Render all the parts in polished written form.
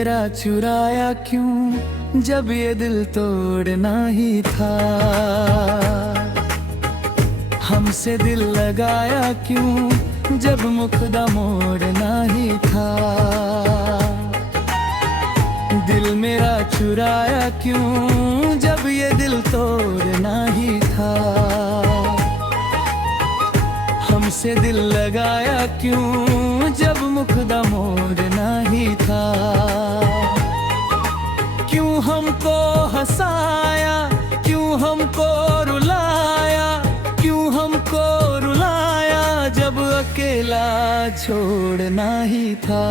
मेरा चुराया क्यों जब ये दिल तोड़ना ही था। हमसे दिल लगाया क्यों जब मुकदा मोड़ना ही था। दिल मेरा चुराया क्यों जब ये दिल तोड़ना ही था। हमसे दिल लगाया क्यों जब मुकदा मोड़ना ही था। क्यों हमको हंसाया, क्यों हमको रुलाया, क्यों हमको रुलाया जब अकेला छोड़ना ही था।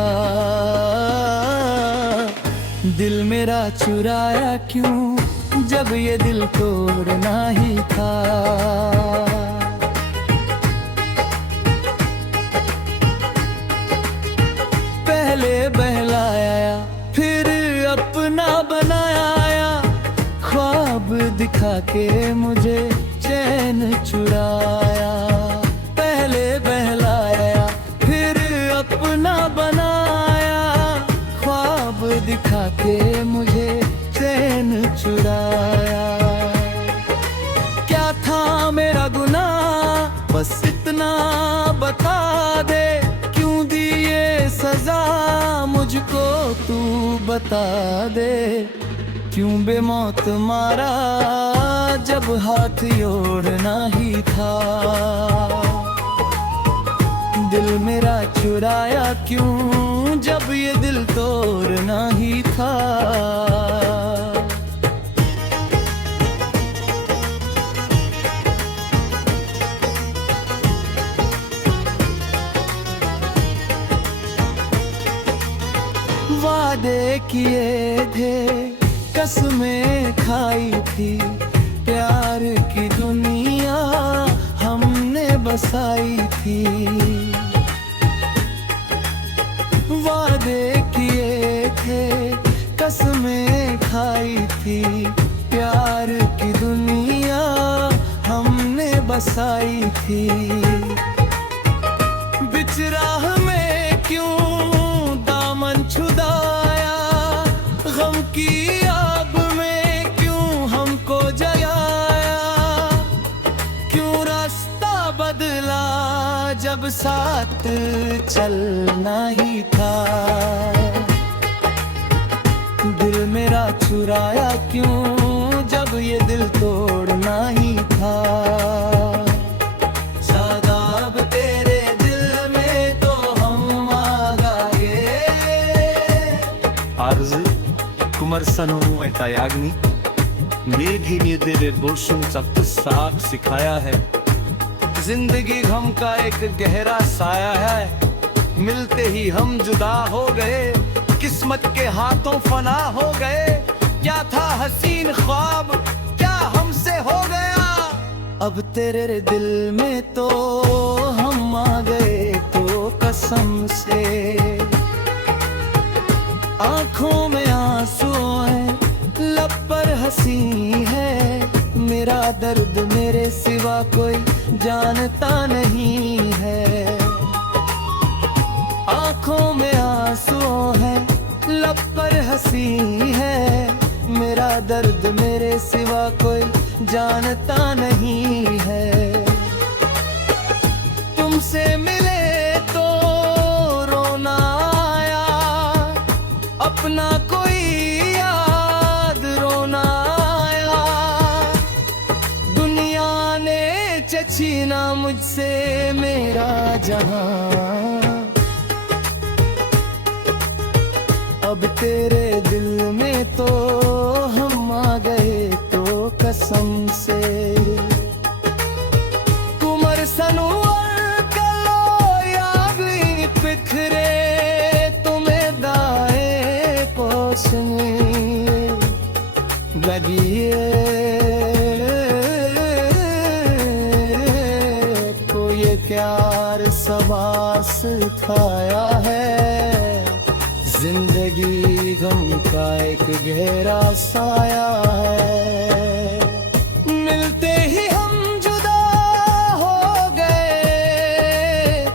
दिल मेरा चुराया क्यों जब ये दिल तोड़ना ही था। पहले बहलाया फिर अपना बनाया, ख्वाब दिखा के मुझे चैन चुराया। पहले बहलाया फिर अपना बनाया, ख्वाब दिखा के मुझे चैन चुराया। क्या था मेरा गुनाह बस इतना बता दे, क्यों दी ये सजा मुझको तू बता दे। क्यों बेमौत मारा जब हाथ जोड़ना ही था। दिल मेरा चुराया क्यों जब ये दिल तोड़ना ही था। वादे किए थे, कसमें खाई थी, प्यार की दुनिया हमने बसाई थी। वादे किए थे, कसमें खाई थी, प्यार की दुनिया हमने बसाई थी। बिच राह में क्यों दामन छुड़ाया, गम की आग में क्यों हमको जलाया। क्यों रास्ता बदला जब साथ चलना ही था। दिल मेरा चुराया क्यों जब ये दिल तोड़ना ही था। शादाब तेरे दिल में तो हम आ गए। Arzu, kumarsanoo etayagni मेघी ने तेरे बोशों सब साफ सिखाया है। जिंदगी गम का एक गहरा साया है, मिलते ही हम जुदा हो गए, किस्मत के हाथों फना हो गए। क्या था हसीन ख्वाब क्या हमसे हो गया। अब तेरे दिल में तो हम आ गए तो कसम से। आंखों में आंसू है, लब पर हंसी है, मेरा दर्द मेरे सिवा कोई जानता नहीं है। आंखों में आंसू है, लब पर हंसी है, मेरा दर्द मेरे सिवा कोई जानता नहीं है। तुमसे मिले तो रोना आया, अपना कोई याद रोना आया। दुनिया ने छीना मुझसे मेरा जहां। अब तेरे दिल में तो हम आ गए तो कसम से। कुमर सनूर कलो यागनी बिखरे, तुम्हें दाए कोसनी लगिए। को ये प्यार सबास खाया है, जिंदगी गम का एक गहरा साया है। मिलते ही हम जुदा हो गए,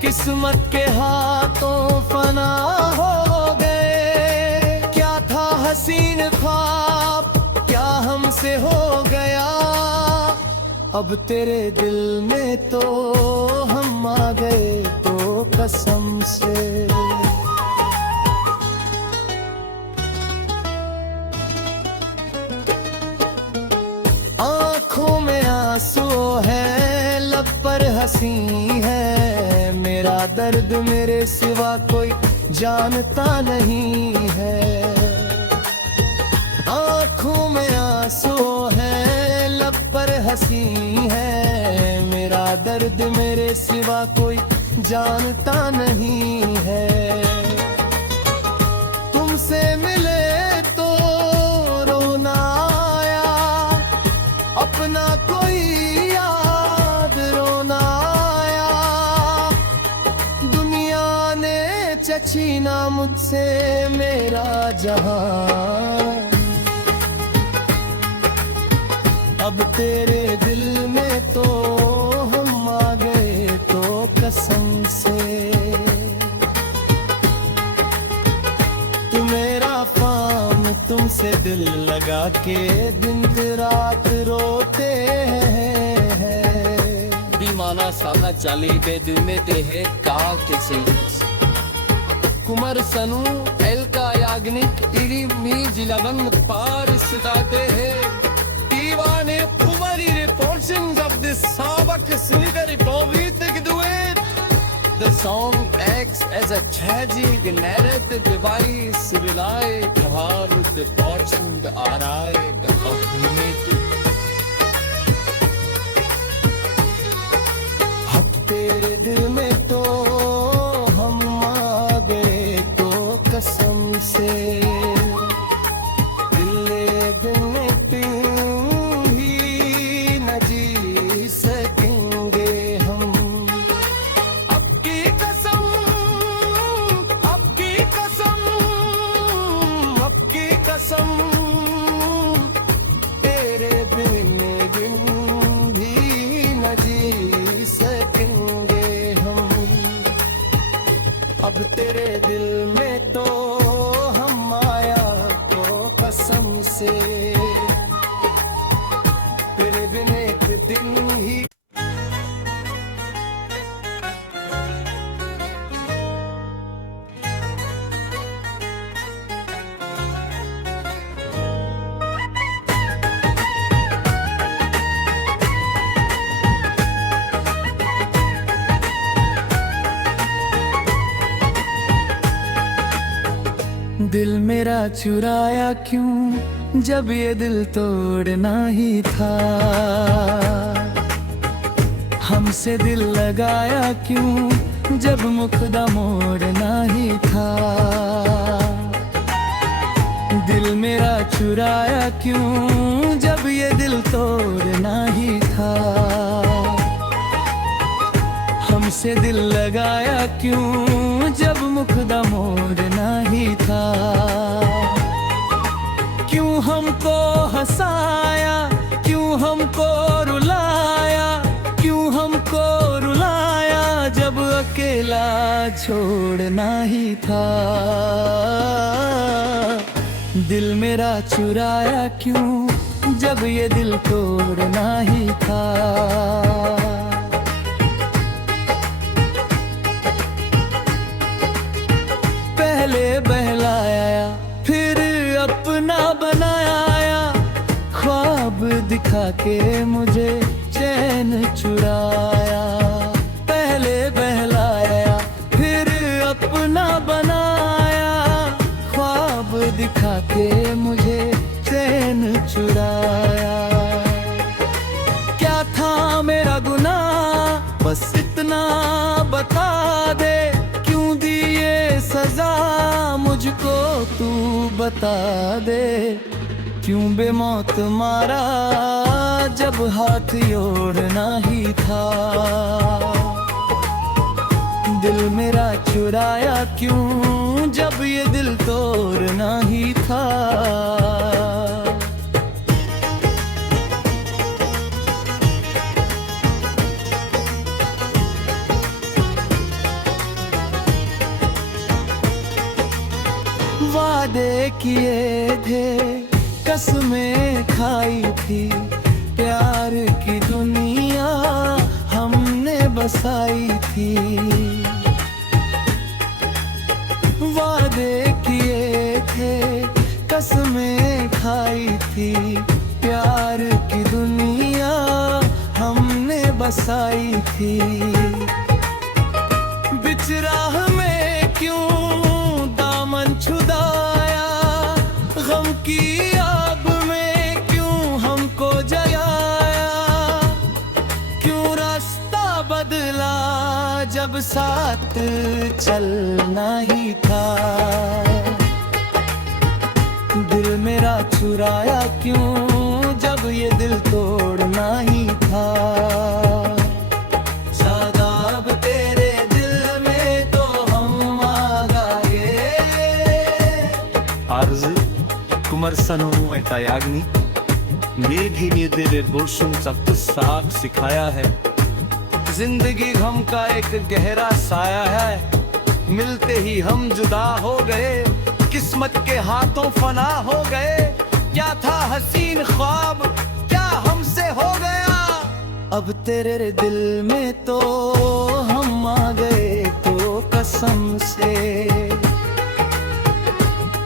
किस्मत के हाथों फना हो गए। अब तेरे दिल में तो हम आ गए तो कसम से। आंखों में आंसू है, लब पर हंसी है, मेरा दर्द मेरे सिवा कोई जानता नहीं है। आंखों में आंसू है, लब पर हंसी है, मेरा दर्द मेरे सिवा कोई जानता नहीं है। तुमसे मिले तो रोना आया, अपना कोई याद रोना आया। दुनिया ने छीना मुझसे मेरा जहां, अब तेरे दिल में तो हम आ गए तो कसम से। तू मेरा फाम, तुमसे दिल लगा के दिन रात रोते हैं। Dimana sana cali bedümede he kalkesiniz. Kumar Sanu, Elka Yagnik, İri mi cilavan Paris date he. Divane Kumari portions of this Sabak Sinigari Provite duet. The song acts as a tragic narrative device, rely upon the fortune, the aride of humanity. अब तेरे दिल में तो हम आ गए तो कसम से। दिल भी न जी सकेंगे हम। अब की कसम, अब की कसम, अब की कसम, तेरे बिन भी न जी सकेंगे हम। अब तेरे दिल में तो हम आया तो कसम से। तेरे बिन एक दिन ही दिल मेरा चुराया क्यों जब ये दिल तोड़ना ही था। हमसे दिल लगाया क्यों जब मुकदा मोड़ना ही था। दिल मेरा चुराया क्यों जब ये दिल तोड़ना ही था। हमसे दिल लगाया क्यों जब मुकदा मोड़ना ही था। क्यों हमको हंसाया, क्यों हमको रुलाया, क्यों हमको रुलाया जब अकेला छोड़ना ही था। दिल मेरा चुराया क्यों जब ये दिल तोड़ना ही था। पहले बहलाया फिर अपना बनाया, ख्वाब दिखा के मुझे चैन चुराया। पहले बहलाया फिर अपना बनाया, ख्वाब दिखा के मुझे चैन चुराया। क्या था मेरा गुनाह बस इतना बता दे, क्यों दी ये सजा मुझको तू बता दे। क्यों बेमौत मारा जब हाथ जोड़ना ही था। दिल मेरा चुराया क्यों जब ये दिल तोड़ना ही था। वादे किए थे, कसमें खाई थी, प्यार की दुनिया बसाई थी। वादे किए थे, कसमें खाई थी, प्यार की दुनिया हमने बसाई थी। बिच राह में क्यों दामन छुड़ाया, गम की आग में क्यों हमको जलाया, क्यों रास्ता बदला जब साथ चलना ही था। दिल मेरा चुराया क्यों जब ये दिल तोड़ना ही था। शादाब तेरे दिल में तो हम आ गए। Arzu, kumarsanoo eta yagni Meghi ने तेरे बोशों सब साथ सिखाया है। जिंदगी गम का एक गहरा साया है, मिलते ही हम जुदा हो गए, किस्मत के हाथों फना हो गए। क्या था हसीन ख्वाब, क्या हमसे हो गया। अब तेरे दिल में तो हम आ गए, तो कसम से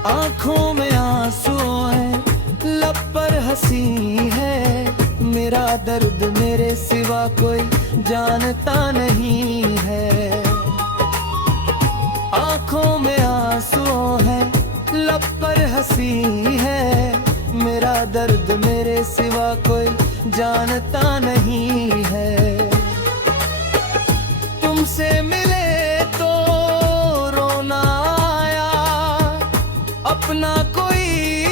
आंखों में आंसू है, लब पर हंसी है। मेरा दर्द मेरे सिवा कोई जानता नहीं है। आंखों में आंसू है, लब पर हंसी है। मेरा दर्द मेरे सिवा कोई जानता नहीं है। तुमसे मिले तो रोना आया, अपना कोई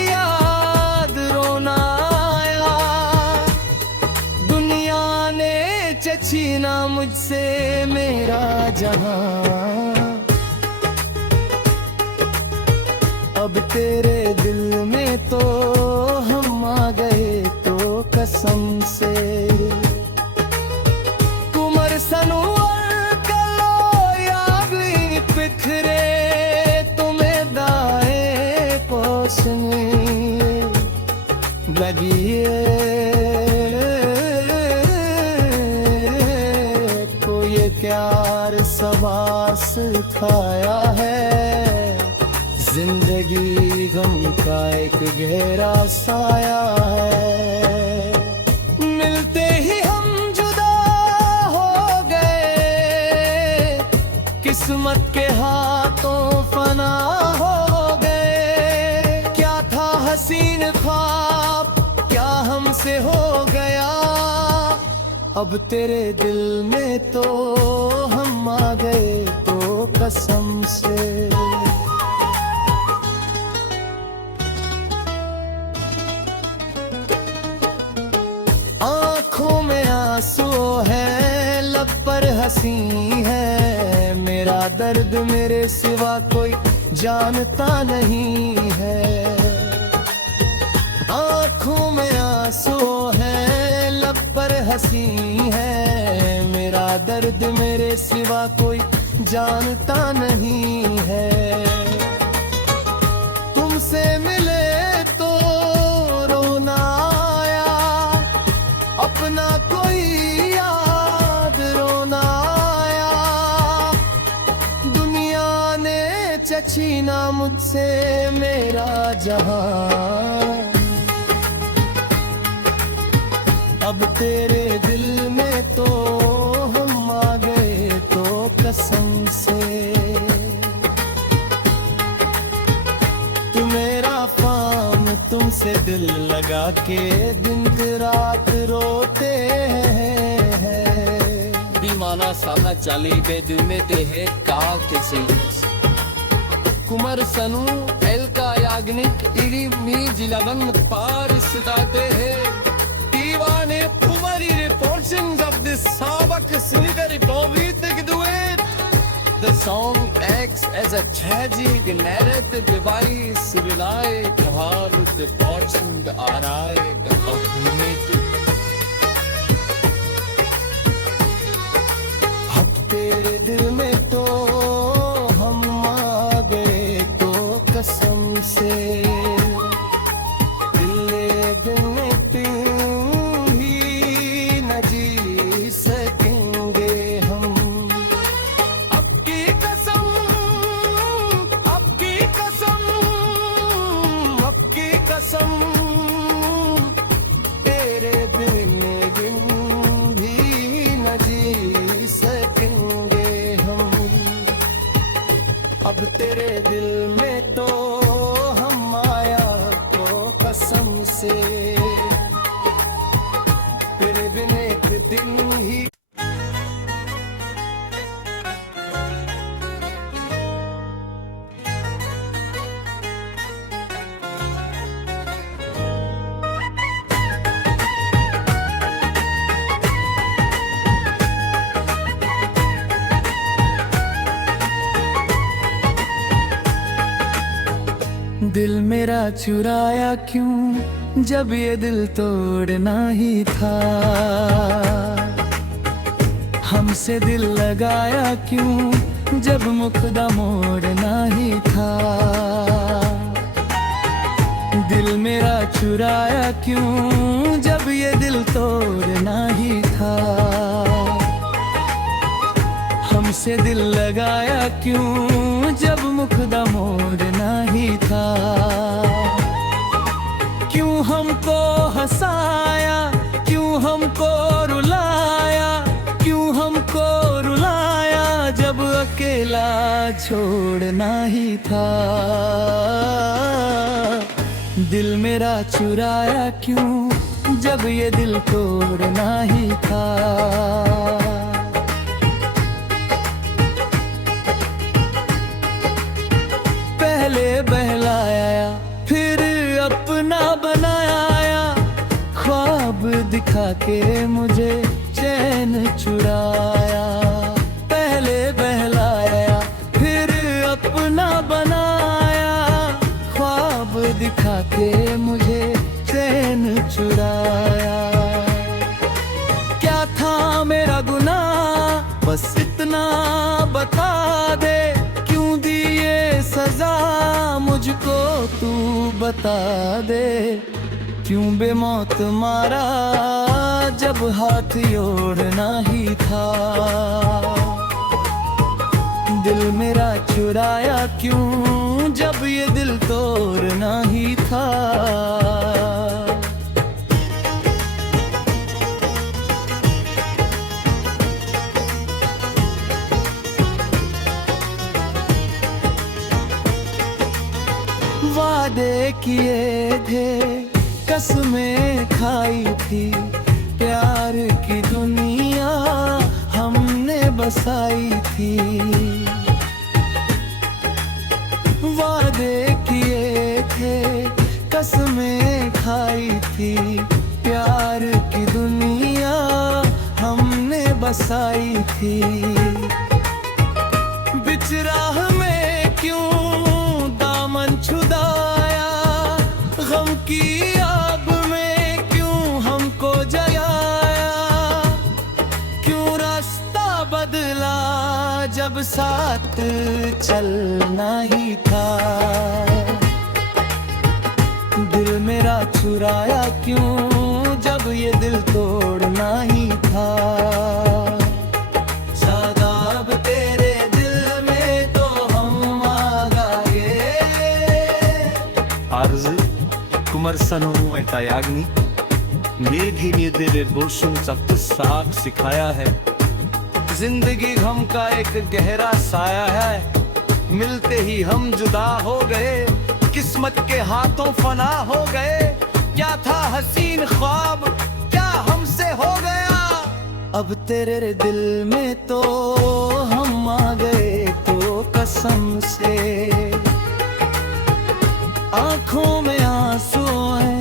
याद रोना आया। दुनिया ने छीना मुझसे मेरा जहां। अब तेरे दिल में तो हम आ गए, तो कसम से। कुमर सनूर कलो यागली बिखरे, तुम्हें दाए पोषने लगिए। को ये प्यार सबास खाया है। जिंदगी गम का एक गहरा साया है। मिलते ही हम जुदा हो गए, किस्मत के हाथों फना हो गए। क्या था हसीन ख्वाब, क्या हमसे हो गया। अब तेरे दिल में तो हम आ गए, तो कसम से। आंखों में आंसू है, लब पर हंसी है। मेरा दर्द मेरे सिवा कोई जानता नहीं है। आंखों में आंसू है, लब पर हंसी है। मेरा दर्द मेरे सिवा कोई जानता नहीं है। तुमसे मिले तो रोना आया, अपना कोई याद रोना आया। दुनिया ने छीना मुझसे मेरा जहां। अब तेरे दिल में तो हम आ गए, तो कसम से। तू मेरा फाम, तुमसे दिल लगा के दिन रात रोते हैं। Bimana sana cali bedümete he kalkesiniz. Kumar सनू Elka yagnik iri mi cilavan Paris date he. Divane Kumari portions of this sabak sinigari povite duet. The song acts as a tragic narrative device rely kahar the portion the arai of humanity. अब तेरे दिल में तो हम आ गए, तो कसम से। दिल ही न जी सकेंगे हम, मेरा चुराया क्यों जब ये दिल तोड़ना ही था। हमसे दिल लगाया क्यों जब मुकदा मोड़ना ही था। दिल मेरा चुराया क्यों जब ये दिल तोड़ना ही था। हमसे दिल लगाया क्यों जब मुकदा मोड़ना ही था। क्यों हमको हंसाया, क्यों हमको रुलाया, क्यों हमको रुलाया जब अकेला छोड़ना ही था। दिल मेरा चुराया क्यों जब ये दिल तोड़ना ही था। पहले बहलाया फिर अपना बनाया, ख्वाब दिखा के मुझे चैन चुराया। पहले बहलाया फिर अपना बनाया, ख्वाब दिखा के मुझे चैन चुराया। क्या था मेरा गुनाह बस इतना बता दे, क्यों दी ये सजा मुझको तू बता दे। क्यों बेमौत मारा जब हाथ जोड़ना ही था। दिल मेरा चुराया क्यों जब ये दिल तोड़ना ही था। वादे किए थे, कसमें खाई थी, प्यार की दुनिया हमने बसाई थी। वादे किए थे, कसमें खाई थी, प्यार की दुनिया हमने बसाई थी। बिच राह में क्यों दामन छुदाया, गम की आग में क्यों हमको जलाया। क्यों रास्ता बदला जब साथ चलना ही था। दिल मेरा चुराया क्यों जब ये दिल तोड़ना ही था। शादाब तेरे दिल में तो हम आ गए। Arzu, kumarsanoo etayagni, मेघी ने तेरे बोशों सब साथ सिखाया है। जिंदगी गम का एक गहरा साया है, मिलते ही हम जुदा हो गए, किस्मत के हाथों फना हो गए। क्या था हसीन ख्वाब क्या हमसे हो गया। अब तेरे दिल में तो हम आ गए तो कसम से। आंखों में आंसू है,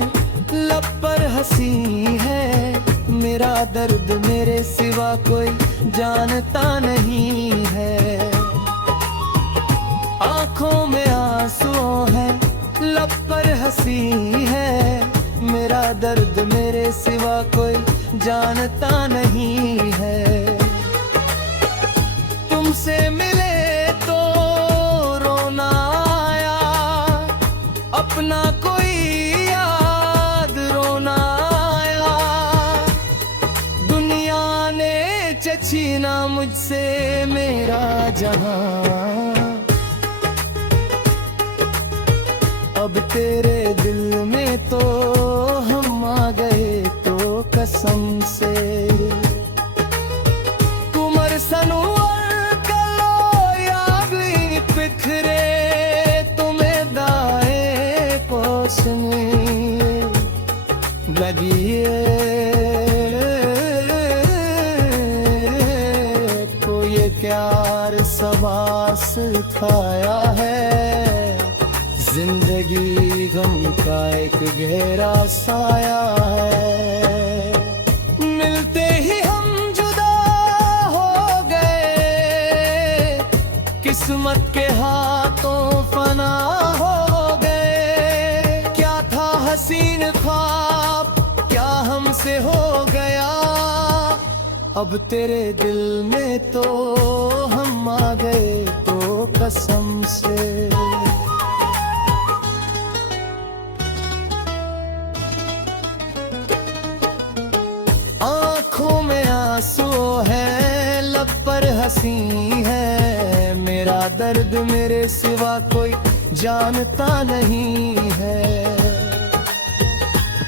लब पर हंसी है, मेरा दर्द मेरे सिवा कोई जानता नहीं है। आंखों में आंसू है, लब पर हंसी है, मेरा दर्द मेरे सिवा कोई जानता नहीं है। तुमसे मिले तो रोना आया, अपना कोई याद रोना आया। दुनिया ने छीना मुझसे मेरा जहां। अब तेरे दिल में तो हम आ गए तो कसम से। कुमर सनूर कलो यागली बिखरे, तुम्हें दाए पोसने लगी को ये प्यार सबास खाया है। जिंदगी गम का एक गहरा साया है, मिलते ही हम जुदा हो गए, किस्मत के हाथों फना हो गए। अब तेरे दिल में तो हम आ गए तो कसम से। आंखों में आंसू है, लब पर हंसी है, मेरा दर्द मेरे सिवा कोई जानता नहीं है।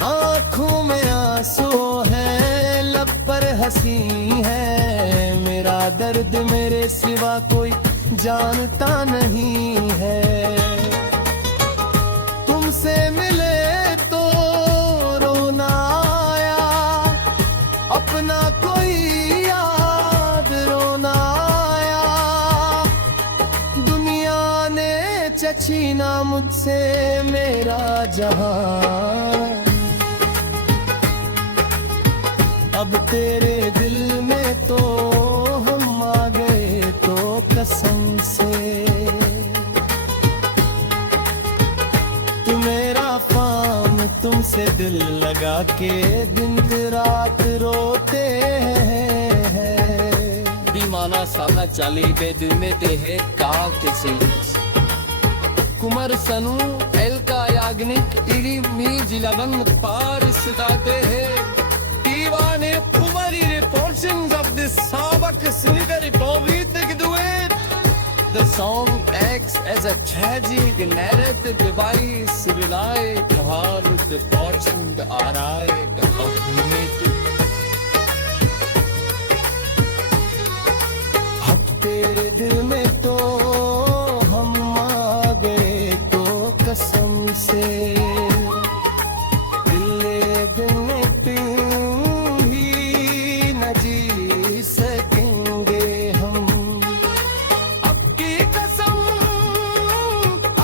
आंखों में आंसू है, लब पर हंसी है, मेरा दर्द मेरे सिवा कोई जानता नहीं है। तुमसे मिले तो रोना आया, अपना कोई याद रोना आया। दुनिया ने छीना मुझसे मेरा जहां, अब तेरे दिल में तो हम आ गए तो कसम से। तू मेरा फाम, तुमसे दिल लगा के दिन रात रोते हैं। Dimana sana cali bedüme de he kalkesiniz. Kumar sanu elka yagnik iri mi jilavan Paris date hai. Divane kumari portions of this sabak sinigari povit duet. The song acts as a tragic narrative device, rely upon the fortune, the arai, the opportunity. तेरे दिल में तो हम आ गए तो कसम से। दिल भी न जी सकेंगे हम। अब की कसम,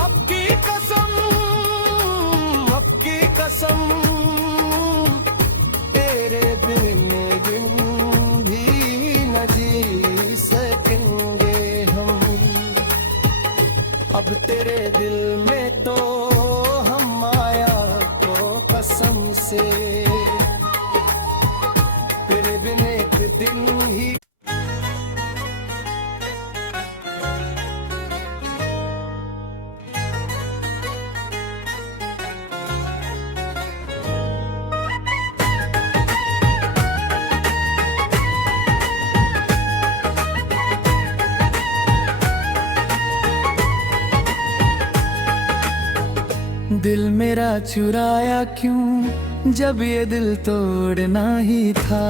अब की कसम, अब की कसम, तेरे बिन भी न जी सकेंगे हम। अब तेरे दिल में तो हम आया तो कसम से। तेरे बिन एक दिन ही दिल मेरा चुराया क्यों जब ये दिल तोड़ना ही था।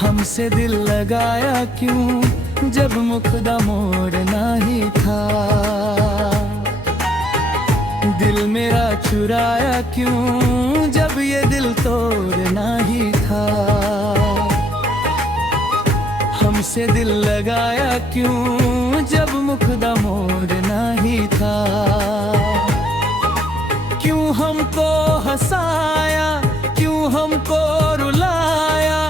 हमसे दिल लगाया क्यों जब मुकदा मोड़ना ही था। दिल मेरा चुराया क्यों जब ये दिल तोड़ना ही था। हमसे दिल लगाया क्यों जब मुकदा मोड़ना ही था। क्यों हमको हंसाया, क्यों हमको रुलाया,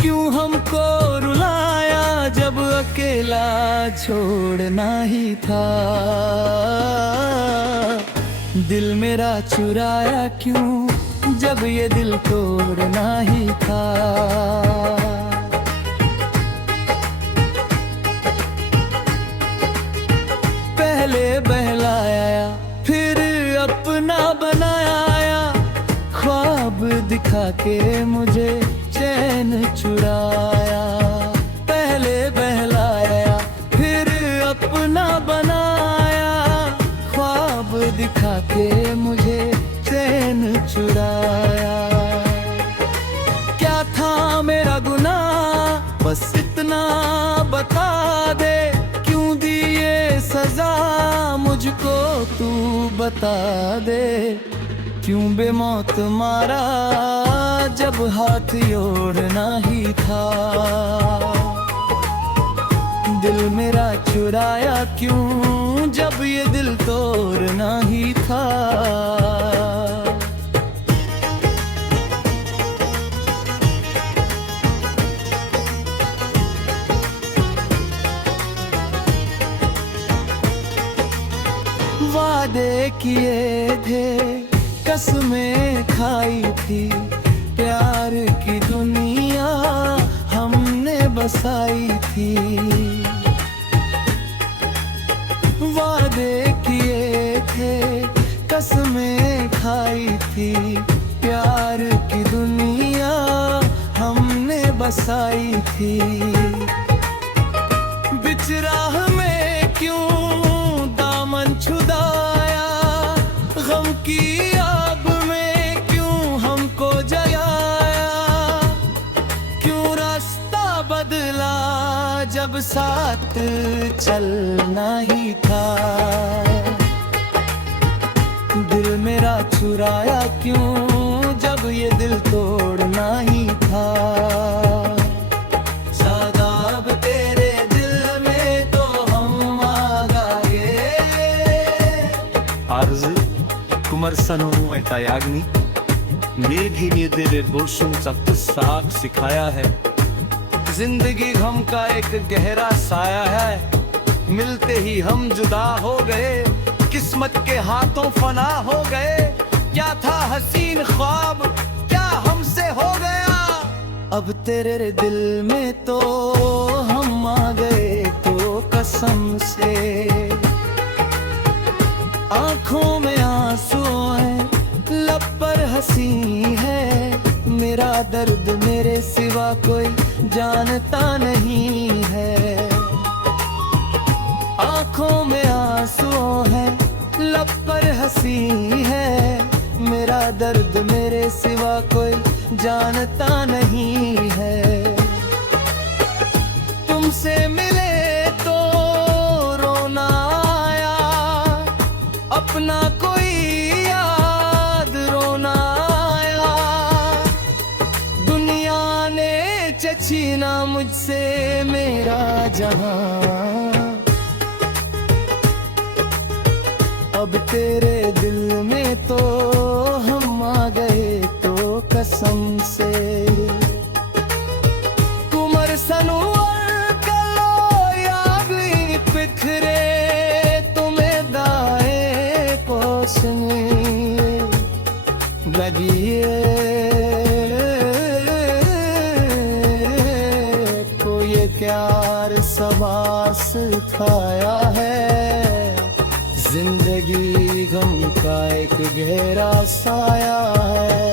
क्यों हमको रुलाया जब अकेला छोड़ना ही था। दिल मेरा चुराया क्यों जब ये दिल तोड़ना ही था। पहले बहलाया फिर अपना बनाया, ख्वाब दिखा के मुझे चैन चुराया। पहले बहलाया फिर अपना बनाया, ख्वाब दिखा के मुझे चैन चुराया। क्या था मेरा गुनाह बस इतना बता दे, क्यों दी ये सजा मुझको तू बता दे। क्यों बेमौत मारा जब हाथ जोड़ना ही था। दिल मेरा चुराया क्यों जब ये दिल तोड़ना ही था। वादे किए थे, कसमें खाई थी, प्यार की दुनिया बसाई थी। वादे किए थे, कसमें खाई थी, प्यार की दुनिया हमने बसाई थी। बिच राह में क्यों दामन छुड़ाया, गम की आग में क्यों हमको जलाया, क्यों रास्ता बदला जब साथ चलना ही था। दिल मेरा चुराया क्यों जब ये दिल तोड़ना ही था। शादाब तेरे दिल में तो हम आ गए। Arzu, kumarsanoo etayagni, मेघी ने तेरे बोशों सब साथ सिखाया है। जिंदगी गम का एक गहरा साया है, मिलते ही हम जुदा हो गए, किस्मत के हाथों फना हो गए। क्या था हसीन ख्वाब, क्या हमसे हो गया। अब तेरे दिल में तो हम आ गए, तो कसम से आंखों में आंसू है, लब पर हंसी है। मेरा दर्द मेरे सिवा कोई जानता नहीं है। आंखों में आंसू है, लब पर हंसी है। मेरा दर्द मेरे सिवा कोई जानता नहीं है। तुमसे मिले तो रोना आया, अपना कोई याद रोना आया। दुनिया ने छीना मुझसे मेरा जहां। अब तेरे दिल में तो हम आ गए, तो कसम से। कुमर सनूर कलो यागी बिखरे, तुम्हें दाए कोसने लगिए। को ये प्यार सबास खाया है, जिंदगी गम का एक गहरा साया है।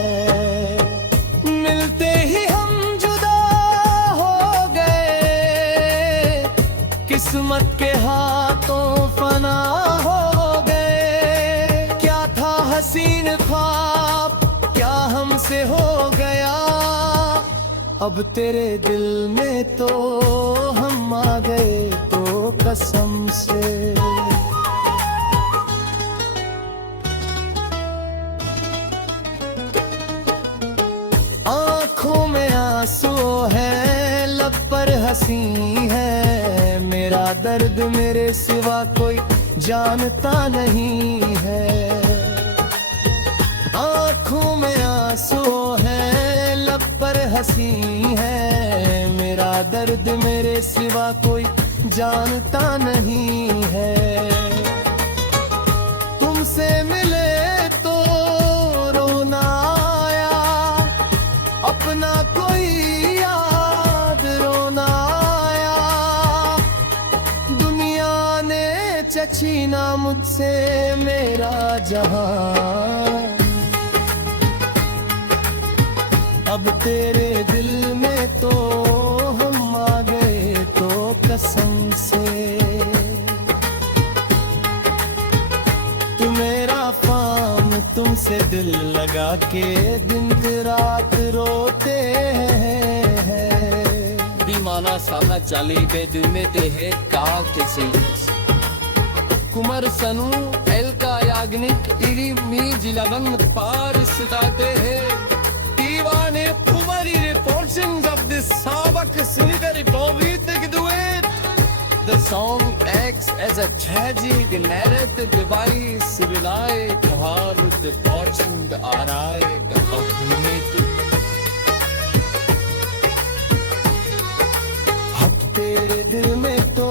मिलते ही हम जुदा हो गए, किस्मत के हाथों फना हो गए। क्या था हसीन ख्वाब, क्या हमसे हो गया। अब तेरे दिल में तो हम आ गए, तो कसम से। आंखों में आंसू है, लब पर हंसी है। मेरा दर्द मेरे सिवा कोई जानता नहीं है। आंखों में आंसू है, लब पर हंसी है। मेरा दर्द मेरे सिवा कोई जानता नहीं है। तुमसे मिले तो रोना आया, अपना कोई याद रोना आया। दुनिया ने छीना मुझसे मेरा जहां। अब तेरे दिल में तो हम आ गए, तो कसम से। तू मेरा फाम, तुमसे दिल लगा के दिन रात रोते हैं। Dimana sana cali bedüme de hep kalkesiniz. Kumarsanu elka yagnik iri mi jilavan paris date hai. Divane kumari portions of this sabak sinigari povite duet. The song acts as a tragic narrative device, rely upon the fortune, the arai, the humanity. अब तेरे दिल में तो